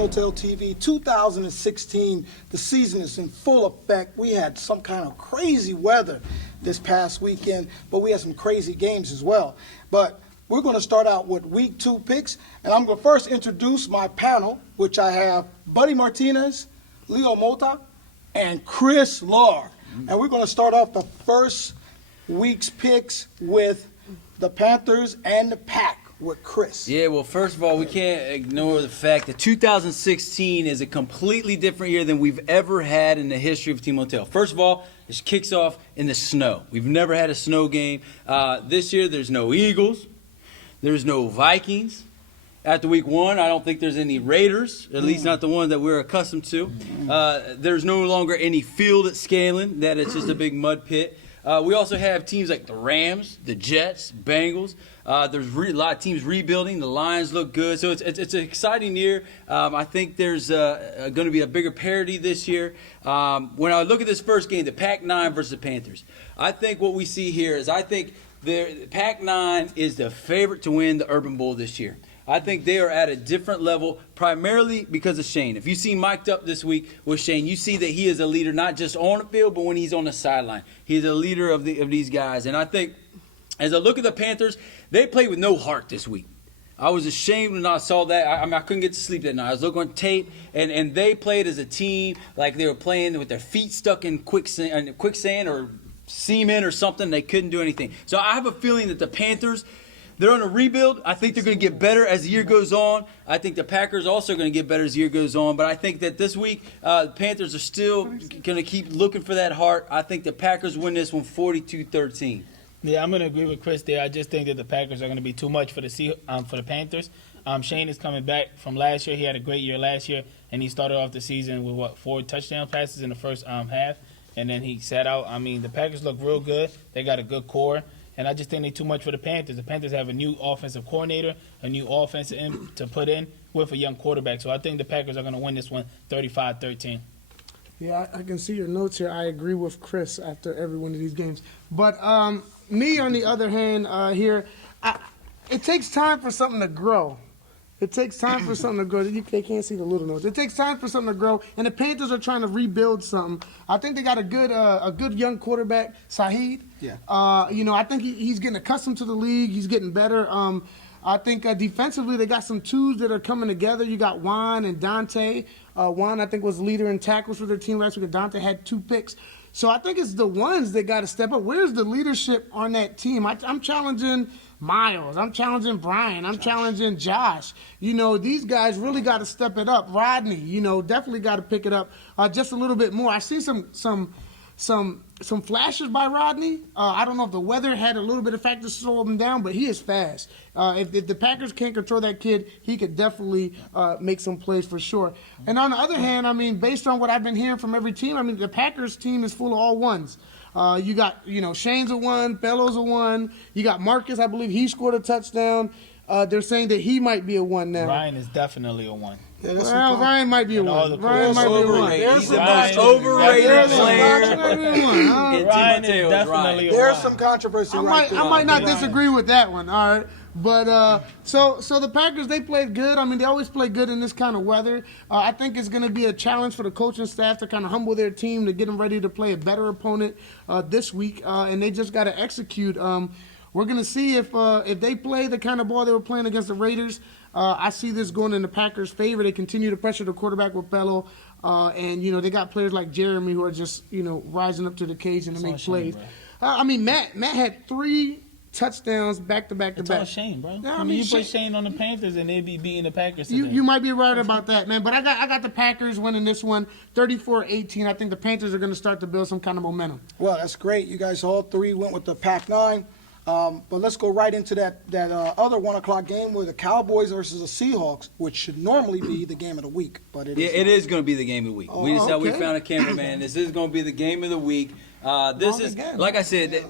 Timoteo TV 2016. The season is in full effect. We had some kind of crazy weather this past weekend, but we had some crazy games as well. But we're going to start out with Week 2 picks, and I'm going to first introduce my panel, which I have Buddy Martinez, Leo Mota, and Chris Lahr. And we're going to start off the first week's picks with the Panthers and the Pack with Chris. Yeah, well, first of all, we can't ignore the fact that 2016 is a completely different year than we've ever had in the history of Timoteo. First of all, this kicks off in the snow. We've never had a snow game. This year, there's no Eagles. There's no Vikings. After week 1, I don't think there's any Raiders, at least not the one that we're accustomed to. There's no longer any field at Scanlon. That is just a big mud pit. We also have teams like the Rams, the Jets, Bengals. There's a lot of teams rebuilding. The Lions look good. So it's an exciting year. I think there's going to be a bigger parity this year. When I look at this first game, the Pac-9 versus the Panthers, I think what we see here is I think the Pac-9 is the favorite to win the Urban Bowl this year. I think they are at a different level, primarily because of Shane. If you see mic'd up this week with Shane, you see that he is a leader not just on the field, but when he's on the sideline. He's a leader of these guys. And I think as I look at the Panthers, they played with no heart this week. I was ashamed when I saw that. I couldn't get to sleep that night. I was looking on tape, and they played as a team like they were playing with their feet stuck in quicksand or cement or something. They couldn't do anything. So I have a feeling that the Panthers, they're on a rebuild. I think they're going to get better as the year goes on. I think the Packers also are going to get better as the year goes on. But I think that this week, the Panthers are still going to keep looking for that heart. I think the Packers win this one 42-13. Yeah, I'm going to agree with Chris there. I just think that the Packers are going to be too much for the Panthers. Shane is coming back from last year. He had a great year last year, and he started off the season with, 4 touchdown passes in the first half, and then he sat out. I mean, the Packers look real good. They got a good core. And I just think they're too much for the Panthers. The Panthers have a new offensive coordinator, a new offense to put in with a young quarterback. So I think the Packers are going to win this one 35-13. Yeah, I can see your notes here. I agree with Chris after every one of these games. But me, on the other hand, it takes time for something to grow. It takes time for something to grow. They can't see the little notes. It takes time for something to grow, and the Panthers are trying to rebuild something. I think they got a good young quarterback, Saheed. Yeah. I think he's getting accustomed to the league. He's getting better. I think defensively they got some twos that are coming together. You got Juan and Dante. Juan, I think, was leader in tackles for their team last week. Dante had 2 picks. So I think it's the ones that got to step up. Where's the leadership on that team? I'm challenging Miles. I'm challenging Brian. I'm challenging Josh. These guys really got to step it up. Rodney, definitely got to pick it up just a little bit more. I see some flashes by Rodney. I don't know if the weather had a little bit of factor to slow him down, but he is fast. If the Packers can't control that kid, he could definitely make some plays for sure. And on the other hand, based on what I've been hearing from every team, the Packers team is full of all ones. You got, Shane's a 1, Bellows a 1. You got Marcus, I believe he scored a touchdown. They're saying that he might be a 1 now. Ryan is definitely a 1. Yeah, Ryan might be a 1. Ryan might be a 1. He's the most overrated player in Timoteo. There's some controversy right there. I might not disagree with that one, all right? But so the Packers, they played good. They always play good in this kind of weather. I think it's going to be a challenge for the coaching staff to kind of humble their team to get them ready to play a better opponent this week, and they just got to execute. We're going to see if they play the kind of ball they were playing against the Raiders. I see this going in the Packers' favor. They continue to pressure the quarterback with Bello, and they got players like Jeremy who are just rising up to the occasion to make plays. Matt had 3 touchdowns back-to-back. It's all Shane, bro. No, you put Shane on the Panthers and they'd be beating the Packers today. You might be right about that, man. But I got the Packers winning this one 34-18. I think the Panthers are going to start to build some kind of momentum. Well, that's great. You guys all 3 went with the Pac-9. But let's go right into that other 1 o'clock game with the Cowboys versus the Seahawks, which should normally be the game of the week. But it is going to be the game of the week. We found a cameraman. This is going to be the game of the week. This is, like I said,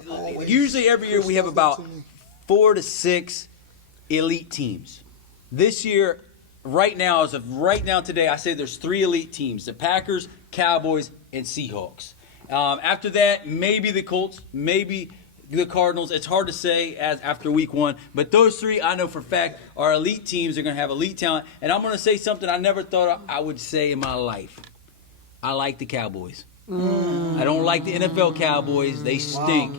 usually every year we have about 4 to 6 elite teams. This year, right now, as of right now today, I say there's 3 elite teams: the Packers, Cowboys, and Seahawks. After that, maybe the Colts, maybe the Cardinals. It's hard to say after week 1, but those 3 I know for a fact are elite teams. They're going to have elite talent. And I'm going to say something I never thought I would say in my life. I like the Cowboys. I don't like the NFL Cowboys. They stink.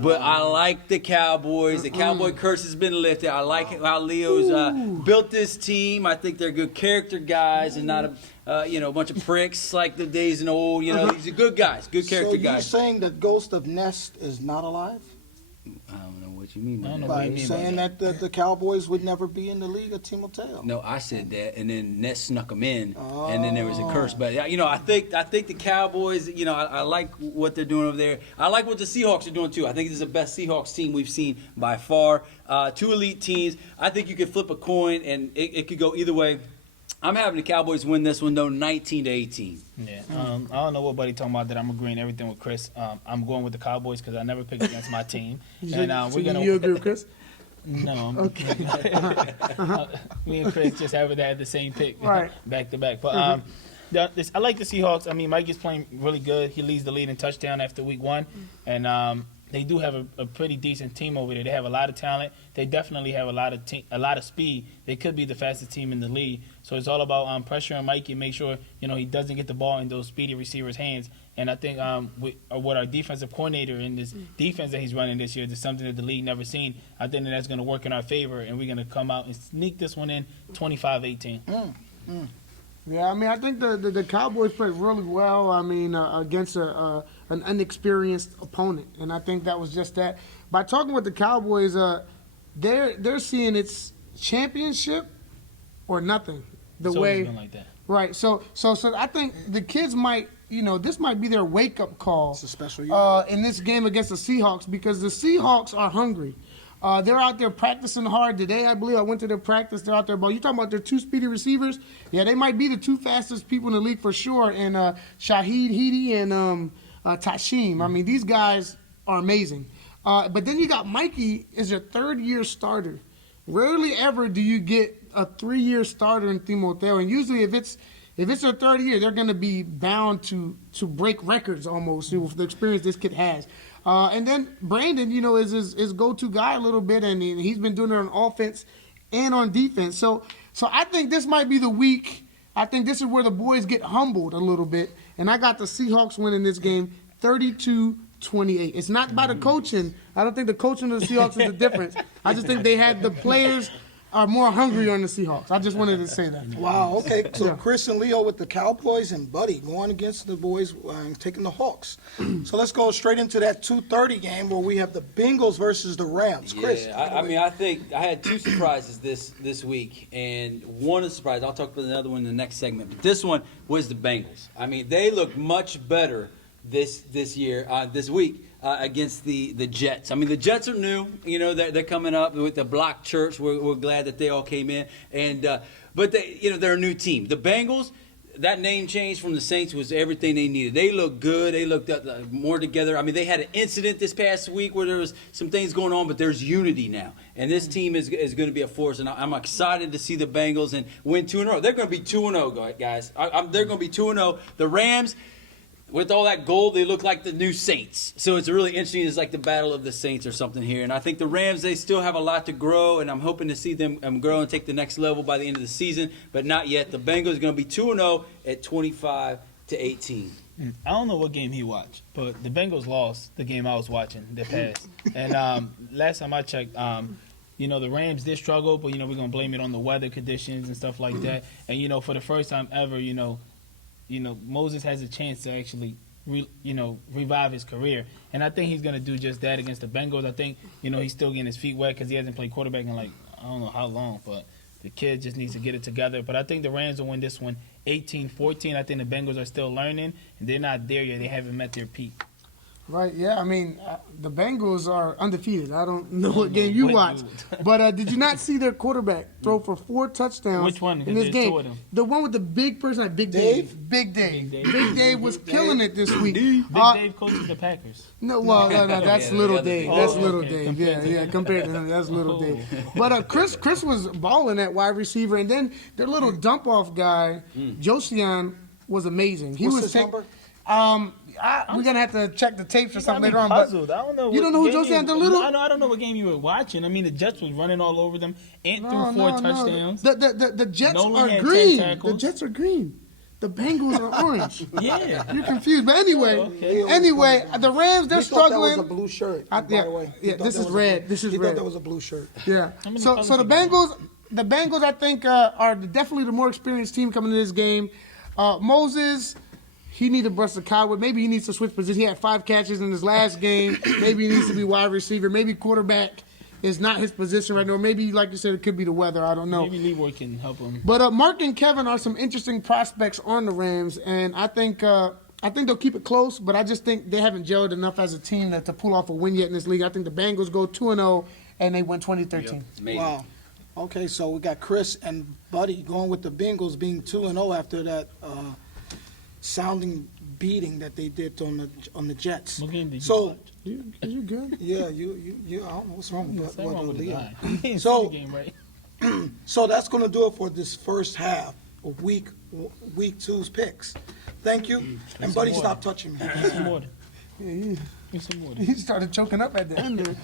But I like the Cowboys. The Cowboy curse has been lifted. I like how Leo's built this team. I think they're good character guys and not a bunch of pricks like the days in old. These are good guys, good character guys. So you're saying that Ghost of Nest is not alive? I don't know what you mean by I don't know that. what you By mean saying by that the Cowboys would never be in the league of Timoteo. No, I said that, and then Ness snuck them in, and then there was a curse. But I think the Cowboys. I like what they're doing over there. I like what the Seahawks are doing too. I think this is the best Seahawks team we've seen by far. 2 elite teams. I think you could flip a coin, and it could go either way. I'm having the Cowboys win this one though, 19-18. Yeah, I don't know what Buddy talking about. That I'm agreeing everything with Chris. I'm going with the Cowboys because I never picked against my team. And So you agree with Chris? No, I'm Okay. me and Chris just haven't had the same pick Right. back to back. But I like the Seahawks. I mean, Mike is playing really good. He leads the lead in touchdown after week 1, and they do have a pretty decent team over there. They have a lot of talent. They definitely have a lot of speed. They could be the fastest team in the league. So it's all about pressuring Mikey and make sure he doesn't get the ball in those speedy receivers' hands. And I think what our defensive coordinator in this defense that he's running this year is something that the league never seen. I think that's going to work in our favor, and we're going to come out and sneak this one in 25-18. Yeah, I mean, I think the Cowboys played really well. I mean, against an inexperienced opponent, and I think that was just that. By talking with the Cowboys, they're seeing it's championship or nothing. It's always been like that. Right. So I think the kids might, this might be their wake up call. It's a special year. In this game against the Seahawks, because the Seahawks are hungry. They're out there practicing hard today. I believe I went to their practice. They're out there. But you talking about their 2 speedy receivers? Yeah, they might be the 2 fastest people in the league for sure. And Shaheed Heedy and Tashim. I mean, these guys are amazing. But then you got Mikey is your 3rd-year starter. Rarely ever do you get a 3-year starter in Timoteo. And usually if it's their 3rd year, they're going to be bound to break records almost with the experience this kid has. And then Brandon, is his go-to guy a little bit, and he's been doing it on offense and on defense. So I think this might be the week. I think this is where the boys get humbled a little bit. And I got the Seahawks winning this game 32-28. It's not by the coaching. I don't think the coaching of the Seahawks is the difference. I just think they had the players are more hungry on the Seahawks. I just wanted to say that. Wow, okay. So Yeah. Chris and Leo with the Cowboys and Buddy going against the boys taking the Hawks. So let's go straight into that 2:30 game where we have the Bengals versus the Rams. Chris. Yeah, I think I had 2 surprises this week, and one of the surprises, I'll talk about another one in the next segment, but this one was the Bengals. I mean, they look much better this week against the Jets. I mean, the Jets are new. They're coming up with the block church. We're glad that they all came in, but they're a new team. The Bengals, that name change from the Saints was everything they needed. They looked good. They looked more together. I mean, they had an incident this past week where there was some things going on, but there's unity now. And this team is going to be a force, and I'm excited to see the Bengals and win 2 in a row. They're going to be 2-0, guys. They're going to be 2-0. The Rams, with all that gold, they look like the new Saints. So it's really interesting. It's like the battle of the Saints or something here. And I think the Rams, they still have a lot to grow, and I'm hoping to see them grow and take the next level by the end of the season, but not yet. The Bengals are going to be 2-0 at 25-18. I don't know what game he watched, but the Bengals lost the game I was watching, the past. And last time I checked, the Rams did struggle, but, we're going to blame it on the weather conditions and stuff like that. And, for the first time ever, Moses has a chance to actually, revive his career. And I think he's going to do just that against the Bengals. I think, he's still getting his feet wet because he hasn't played quarterback in, I don't know how long. But the kid just needs to get it together. But I think the Rams will win this one 18-14. I think the Bengals are still learning, and they're not there yet. They haven't met their peak. Right, yeah. I mean, the Bengals are undefeated. I don't know what game you watched, but did you not see their quarterback throw for 4 touchdowns Which one? in this There's 2 game? of them. The one with the big person, like Big Dave. Big Dave. Big Dave was killing it this week. Big Dave coaches the Packers. No, well, no, that's Yeah, Little the other Dave. Dave. That's Oh, Little okay. Dave. Compared to Yeah, him. compared to him, that's Little Dave. But Chris was balling at wide receiver, and then their little dump off guy, Josian, was amazing. He What's was his number? we're gonna have to check the tapes or something I'm later on. But puzzled. I don't know. You don't know who game Jose Antolito? I don't know what game you were watching. I mean, the Jets was running all over them. Ant threw 4 touchdowns. The Jets Nolan are had 10 green. The tackles. Jets are green. The Bengals are orange. Yeah. You're confused. But anyway, Okay. the Rams, they're We thought that struggling. was a blue shirt, by yeah, the way. yeah, He thought this that is was a red. blue- This is he red. thought that was a blue shirt. Yeah. many So colors the you got? Bengals, I think, are definitely the more experienced team coming to this game. Moses, he needs to brush the cobweb. Maybe he needs to switch position. He had 5 catches in his last game. Maybe he needs to be wide receiver. Maybe quarterback is not his position right now. Maybe, like you said, it could be the weather. I don't know. Maybe Leroy can help him. But Mark and Kevin are some interesting prospects on the Rams, and I think they'll keep it close. But I just think they haven't gelled enough as a team to pull off a win yet in this league. I think the Bengals go 2-0 and they win 2013. Amazing. Wow. Okay, so we got Chris and Buddy going with the Bengals being 2-0 after that sounding beating that they did on the Jets. What game did you So watch? You good? yeah, you I don't know what's wrong with What's wrong with the Leo. guy? He didn't So- see the game right. So that's going to do it for this first half of week 2's picks. Thank you, and Buddy, more. stop touching me. Need some water. Yeah, Need some water. he started choking up at the end there.